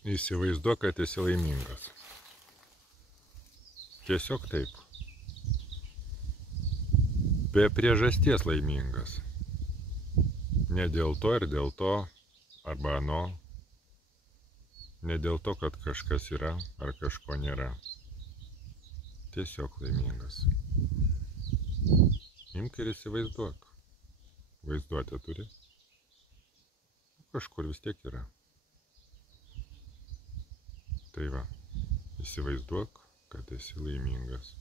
Įsivaizduok, kad esi laimingas. Tiesiog taip. Be priežasties laimingas. Ne dėl to ir dėl to, arba ano. Ne dėl to, kad kažkas yra ar kažko nėra. Tiesiog laimingas. Imk ir įsivaizduok. Vaizduotę turi? Kažkur vis tiek yra. Tai va, įsivaizduok, kad esi laimingas.